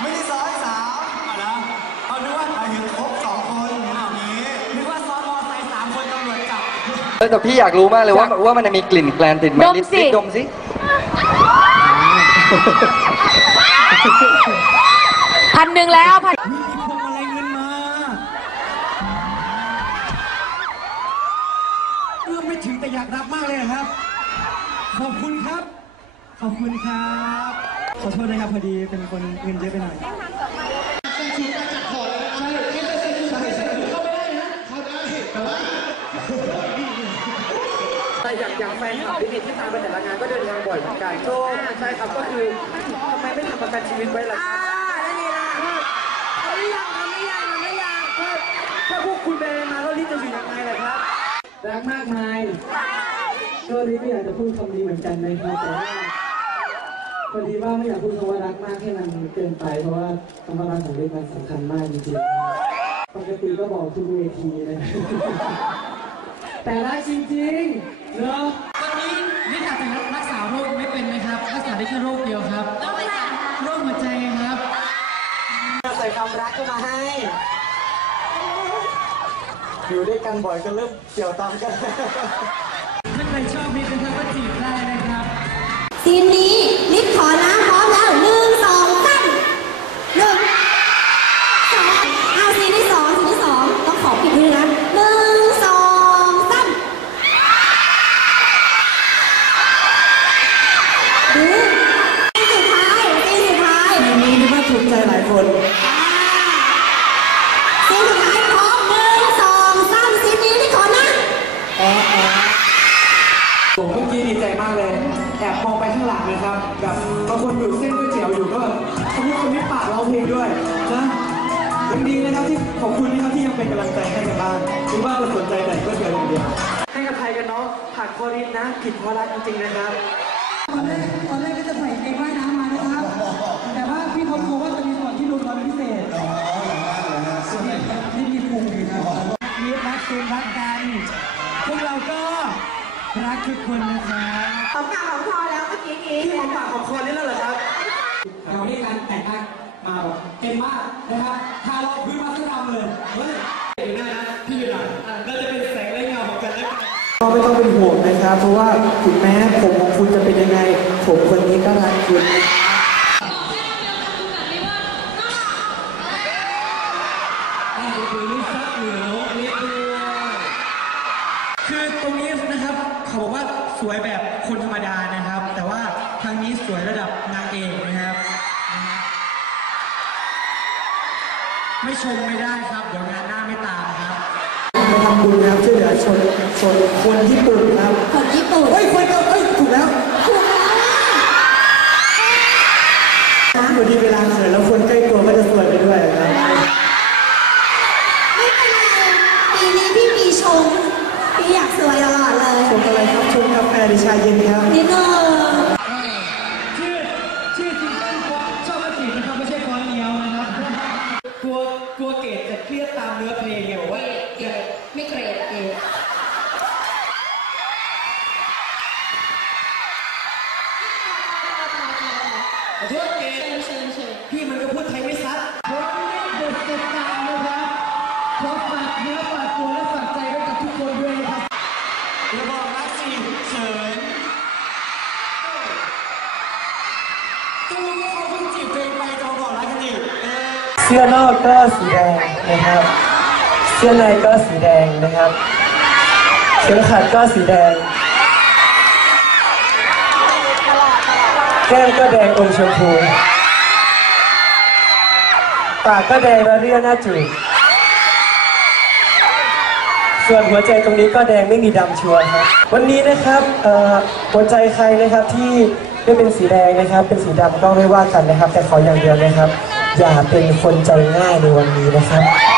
ไม่ได้ซอนสามเะเอานึกว่าหมาคบสองคนอย่างนี้นึกว่าซอนมอไซค์สามคนตำรวจจับแต่พี่อยากรู้มากเลยว่าว่ามันจะมีกลิ่นแกลนติดไหมดมสิ ดมสิ พันหนึ่งแล้วพันเอื้อมไม่ถึงแต่อยากรับมากเลยครับ ขอบคุณครับ ขอบคุณครับ ขอโทษนะครับพอดีเป็นคนเงินเยอะไปหน่อยแต่อย่างอย่างแฟนคลับที่มีที่ตามไปแต่ละงานก็เดินทางบ่อยเหมือนกันโอ้ใช่ครับก็คือทำไมไม่ทำประกันชีวิตไว้ล่ะครับถ้าถ้าพวกคุณไปมาแล้วรีบจะอยู่ยังไงล่ะครับรักมากมายก็ลิก็อยากจะพูดคำนี้เหมือนกันนะครับแต่ว่า อดีว่าไม่อยากพูดคำว่ารักมากให้มันเกินไปเพราะว่าคำว่ารักของลิมันสำคัญมากจริงๆปกติก็บอกทุกเวทีนะแต่รักจริงๆเนาะวันนี้นี่อาจจะรักษาโรคไม่เป็นนะครับรักษาได้แค่โรคเดียวครับโรคหัวใจครับใส่ความรักเข้ามาให้อยู่ด้วยกันบ่อยก็เริ่มเกี่ยวตามกันถ้าใครชอบมิตรนะครับก็จีบได้นะครับซีนนี้ แอบมองไปข้างหลังนะครับแบบบางคนอยู่เส้นก๋วยเตี๋ยวอยู่ก็แบบคนนี้คนนี้ปากร้องเพลงด้วยนะยังดีนะครับที่ขอบคุณนะครับที่ยังเป็นกำลังใจให้กันบ้างคิดว่าเราสนใจแต่ก๋วยเตี๋ยวอย่างเดียวให้อภัยกันเนาะผ่านข้อนี้นะผิดเพราะรักจริงๆนะครับ ตอนแรกตอนแรกก็จะใส่เกงว่ายน้ำมานะครับ แต่ว่าพี่เขากลัวว่าจะมีส่วนที่ดูตอนพิเศษส่วนที่มีพุงดีครับมีรักคุณรักกัน พวกเราก็ รักทุกคนนะครับของปากของคอแล้วเมื่อกี้นี้ที่ของปากของคอนี่แล้วเหรอครับเราได้การแต่งหน้ามาแบบเก่งมากนะครับทารองพื้นมาสักดำเลยเฮ้ยพี่อยู่หลังเราจะเป็นแสงและเงาของกันและกันก็ไม่ต้องเป็นห่วงนะครับ เพราะว่าถึงแม้ผมของคุณจะเป็นยังไง ผมคนนี้ก็รักคุณคือตรงนี้นะครับ เขาบอกว่าสวยแบบคนธรรมดานะครับ แต่ว่าทางนี้สวยระดับนางเอกนะครับนะฮะไม่ชมไม่ได้ครับ เดี๋ยวงานหน้าไม่ตามครับมาทำบุญนะครับช่วยเหลือชนชนคนญี่ปุ่นครับ คนญี่ปุ่นเฮ้ยคนเดียวเฮ้ยถูกแล้วถูกแล้วอะบางทีเวลาเขินแล้วคนใกล้ตัวก็จะสวยไปด้วยครับ ไม่เป็นไรปีนี้พี่มีชง พี่อยากสวยตลอดเลยชมอะไรครับชมกาแฟหรือชาเย็นครับนิดนึงชื่อชื่อจริงตั้งฟ้อนชอบกระสีนะครับไม่ใช่ฟ้อนเงี้ยวนะครับกลัวกลัวเกรดจะเครียดตามเนื้อเพลงไงบอกว่าเกรดไม่เกรดเองขอโทษเกรดพี่มันก็พูดไทย เสื้อนอกก็สีแดงนะครับ เสื้อในก็สีแดงนะครับ เข็มขัดก็สีแดง แก้มก็แดงอมชมพู ปากก็แดงแล้วเรียวหน้าจูบส่วนหัวใจตรงนี้ก็แดงไม่มีดำชัวร์ครับ วันนี้นะครับหัวใจใครนะครับที่ ไม่เป็นสีแดงนะครับ เป็นสีดำก็ไม่ว่ากันนะครับ แต่ขออย่างเดียวนะครับ อย่าเป็นคนใจง่ายในวันนี้นะครับ